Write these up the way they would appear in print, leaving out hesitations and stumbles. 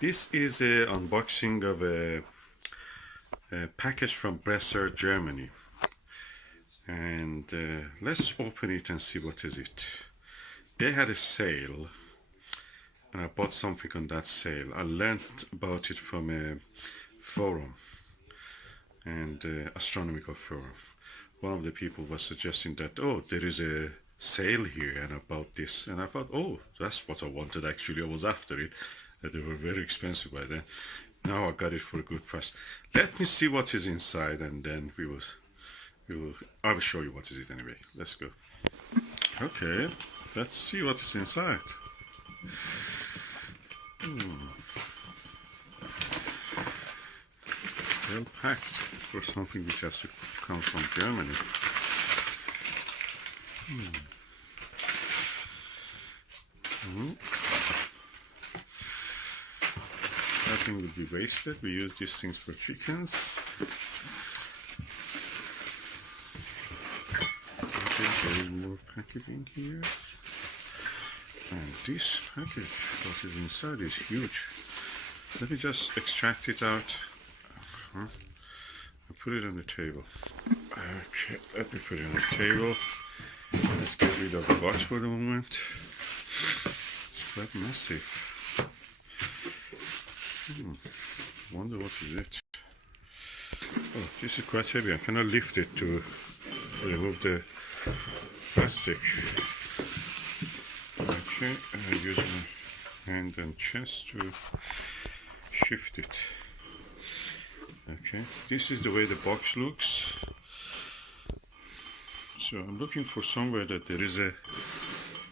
This is an unboxing of a package from Bresser, Germany. And let's open it and see what is it. They had a sale and I bought something on that sale. I learned about it from a forum and astronomical forum. One of the people was suggesting that, oh, there is a sale here and about this, and I thought, oh, that's what I wanted. Actually, I was after it. They were very expensive by then. Now I got it for a good price. Let me see what is inside, and then I will show you what is it anyway. Let's go. Okay, let's see what is inside. Well packed for something which has to come from Germany. Nothing will be wasted. We use these things for chickens. Okay, there is more packaging here. And this package, what is inside, is huge. Let me just extract it out. I'll put it on the table. Okay, let me put it on the table. Let's get rid of the box for the moment. It's quite massive. Wonder what is it. Oh, this is quite heavy. I cannot lift it to remove the plastic. Okay, I use my hand and chest to shift it. Okay, this is the way the box looks. So I'm looking for somewhere that there is a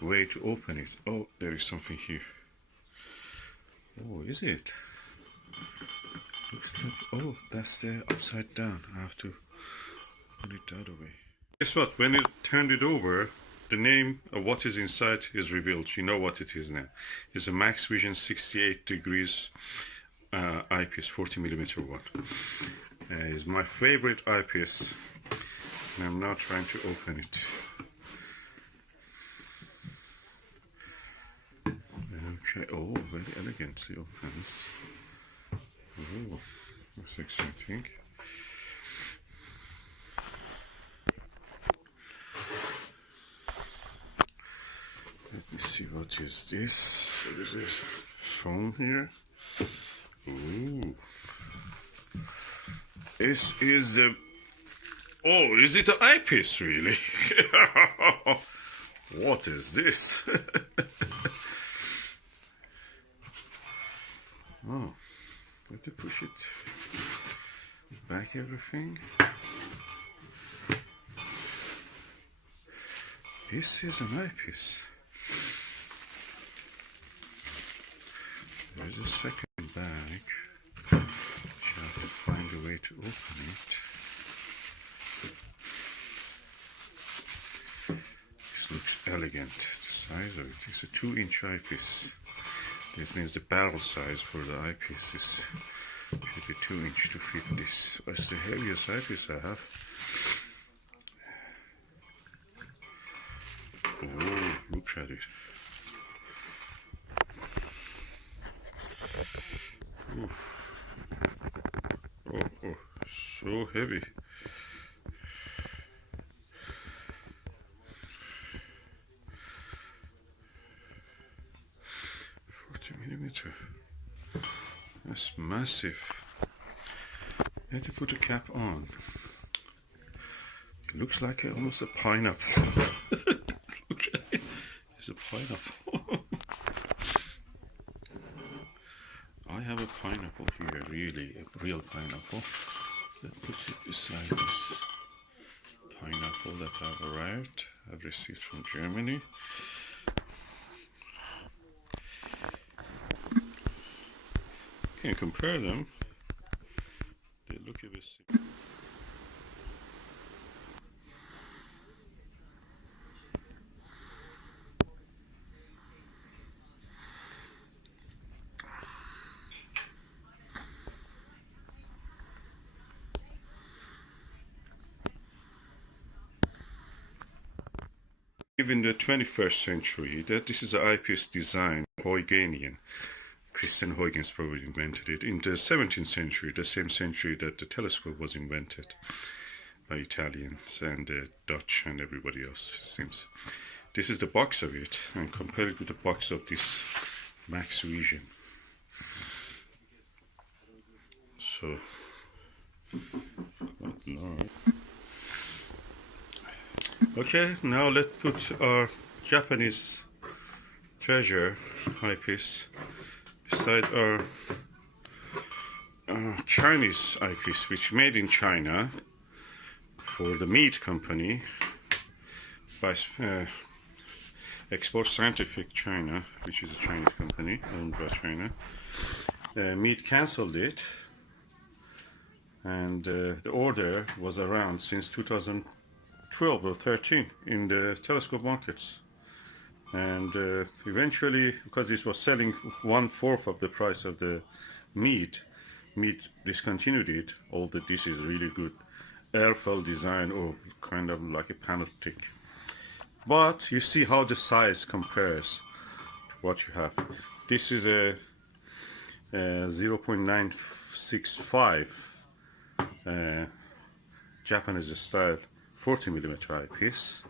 way to open it. Oh, there is something here. Oh, is it? Looks like, oh, that's the upside down. I have to put it the other way. Guess what? When you turn it over, the name of what is inside is revealed. You know what it is now. It's a Maxvision 68 degrees eyepiece, 40mm one. It's my favorite eyepiece, and I'm now trying to open it. Okay, oh, very elegantly opens. Oh, that's exciting. Let me see, what is this? There's a phone here. Ooh. This is the... Oh, is it an eyepiece, really? What is this? Oh, let me push it back, everything. This is an eyepiece. There's a second bag. I have to find a way to open it. This looks elegant. The size of it is a 2-inch eyepiece. This means the barrel size for the eyepiece is should be 2-inch to fit this. That's the heaviest eyepiece I have. Oh, look at it. Oof. Oh, so heavy. Millimeter. That's massive. I had to put a cap on. It looks like almost a pineapple. Look at it. It's a pineapple. I have a pineapple here, really, a real pineapple. Let's put it beside this pineapple that I've arrived. I've received from Germany. Can compare them. They look a bit similar. In the 21st century, that this is an eyepiece design, Huygens. Christian Huygens probably invented it in the 17th century, the same century that the telescope was invented by Italians and the Dutch and everybody else, it seems. This is the box of it, and compare it with the box of this Maxvision. So, okay, now let's put our Japanese treasure eyepiece beside our Chinese eyepiece, which made in China for the meat company by Export Scientific China, which is a Chinese company owned by China. Meat cancelled it, and the order was around since 2012 or 13 in the telescope markets. And eventually, because this was selling 1/4 of the price of the meat discontinued it. Although this is really good airfoil design, or kind of like a panoptic. But you see how the size compares to what you have. This is a 0.965 Japanese style 40mm eyepiece.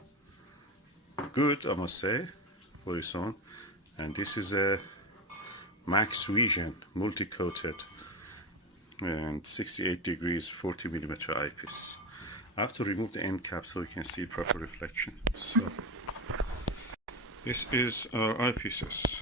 Good, I must say, for its own. And this is a Maxvision multi-coated and 68 degrees 40mm eyepiece. I have to remove the end cap so you can see proper reflection. So this is our eyepieces.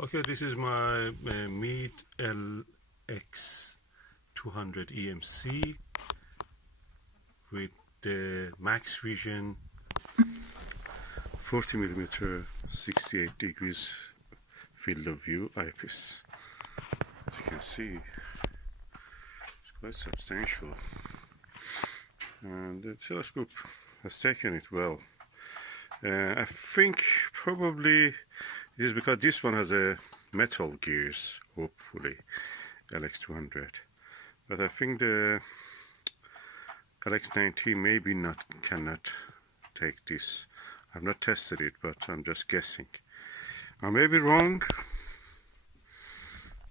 Okay, this is my Meet LX 200 EMC with the Maxvision 40mm 68 degrees field of view eyepiece. As you can see, it's quite substantial, and the telescope has taken it well. I think probably it is because this one has a metal gears, hopefully, LX200. But I think the LX19 maybe cannot take this. I've not tested it, but I'm just guessing. I may be wrong,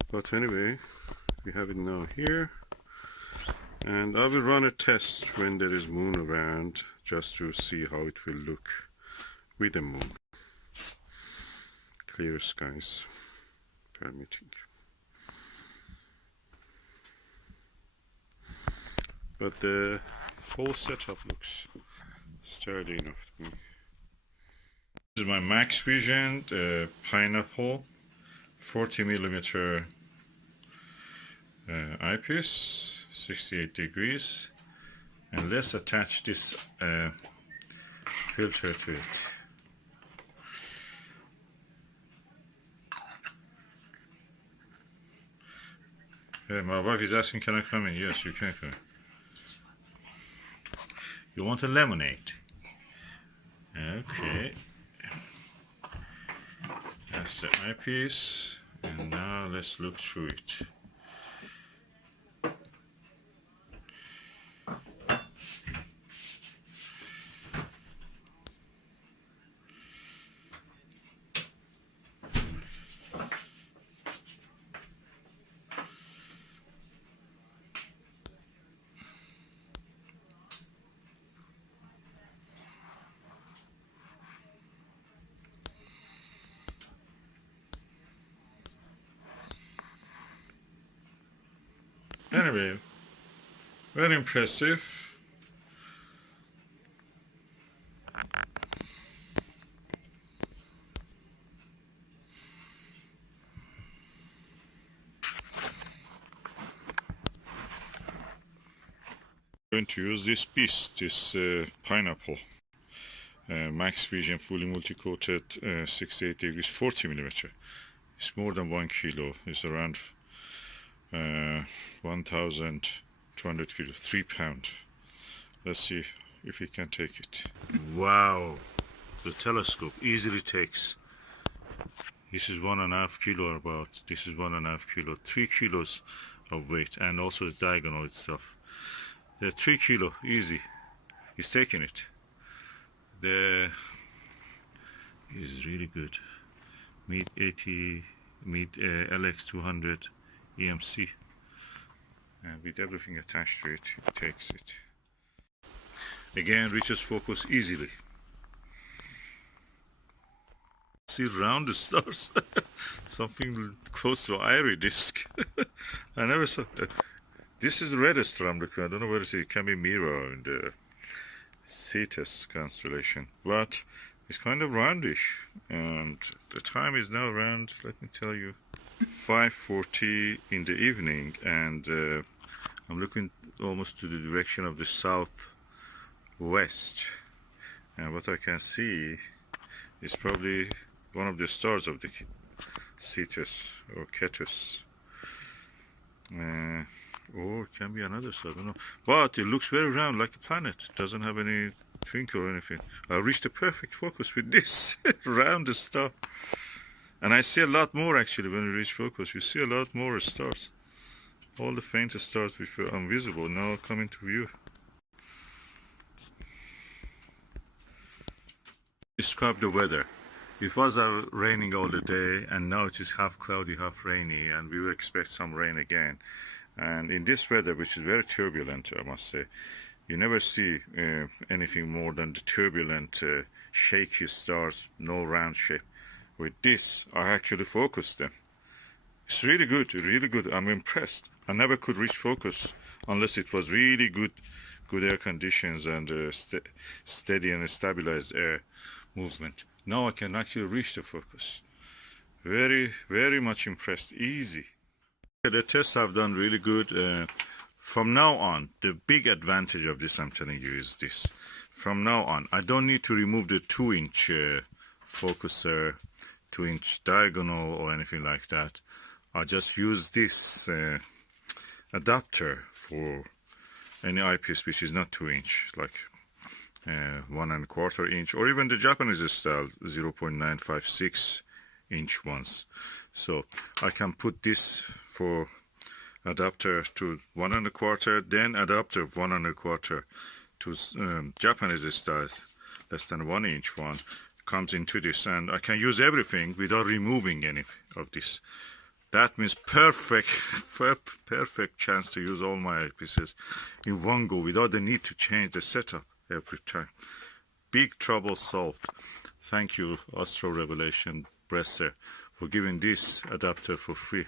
but anyway, we have it now here. And I will run a test when there is moon around, just to see how it will look with the moon. Clear skies permitting. But the whole setup looks sturdy enough to me. This is my Maxvision Pineapple 40mm eyepiece, 68 degrees, and let's attach this filter to it. My wife is asking, can I come in? Yes, you can come in. You want a lemonade? Okay. That's the eyepiece, and now let's look through it. Anyway, very impressive. going to use this piece, this pineapple. Maxvision fully multi-coated 68 degrees 40 millimeter. It's more than 1 kilo. It's around 1,200 kilos, 3 pounds. Let's see if we can take it. Wow, the telescope easily takes. This is 1.5 kilo about. This is 1.5 kilo, 3 kilos of weight, and also the diagonal itself. The 3 kilo easy. He's taking it. The is really good. Meet 80, meet LX200 EMC, and with everything attached to it, it takes it. Again, reaches focus easily. See round the stars, something close to iris disk. I never saw. This is the reddest star I'm looking at. I don't know whether it can be mirror in the Cetus constellation, but it's kind of roundish, and the time is now around, let me tell you, 5:40 in the evening, and I'm looking almost to the direction of the southwest, and what I can see is probably one of the stars of the Cetus or Cetus. Or it can be another star, I don't know. But it looks very round, like a planet. It doesn't have any twinkle or anything. I reached the perfect focus with this round the star. And I see a lot more actually when we reach focus. You see a lot more stars. All the faintest stars which were invisible now come into view. Describe the weather. It was raining all the day, and now it is half cloudy, half rainy, and we will expect some rain again. And in this weather, which is very turbulent, I must say, you never see anything more than the turbulent, shaky stars, no round shape. With this, I actually focused them. It's really good, really good. I'm impressed. I never could reach focus unless it was really good air conditions and steady and stabilized air movement. Now I can actually reach the focus. Very, very much impressed. Easy. The tests have done really good. From now on, the big advantage of this, I'm telling you, is this. From now on, I don't need to remove the 2-inch focuser, 2-inch diagonal or anything like that. I just use this adapter for any eyepiece which is not 2-inch, like 1.25 inch, or even the Japanese style 0.956 inch ones. So I can put this for adapter to 1.25, then adapter 1.25 to Japanese style, less than 1 inch one, comes into this, and I can use everything without removing any of this. That means perfect chance to use all my eyepieces in one go without the need to change the setup every time. Big trouble solved. Thank you, Astro Revelation Bresser, for giving this adapter for free.